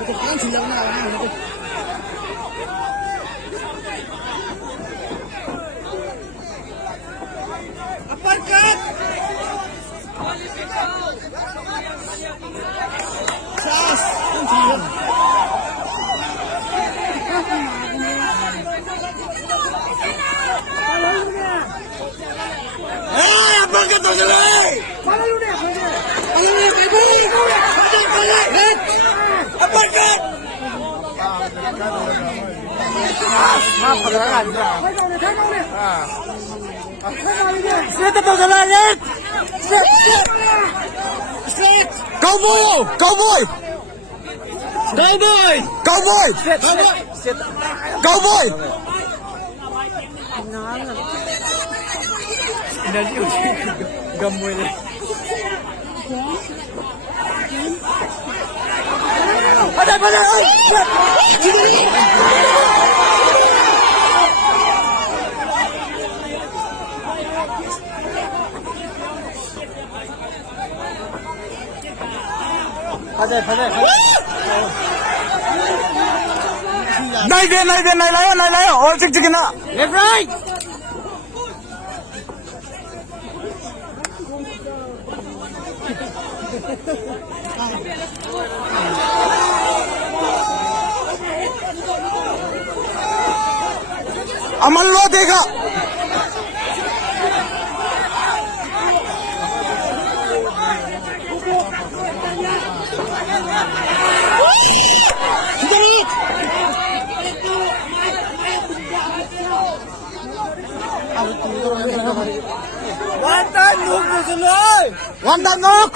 Ito kan silang na lang ito. Aparkat! Sas! Ang silang. Aparkat to sila eh! Aparkat! Straight to the line! Straight! Cowboy! Cowboy! Cowboy! Cowboy! Cowboy! Gamoy na. Patay! Nai layo. Oh, cik na. Left right! Aman lo देखा. One time look Musuloy! One time knock.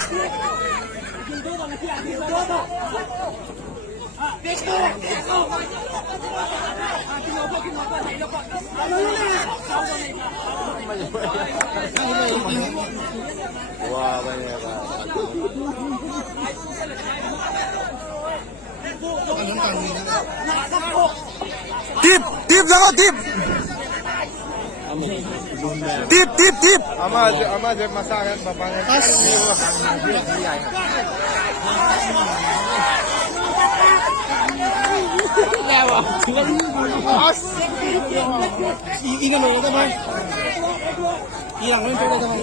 Tip jangan tip. Tip. Ama jab masakan babangan. Ingat mo naman. Ilang rin pwede naman.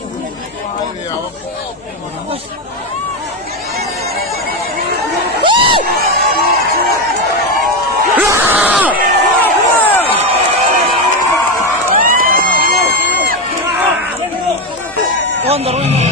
On the run.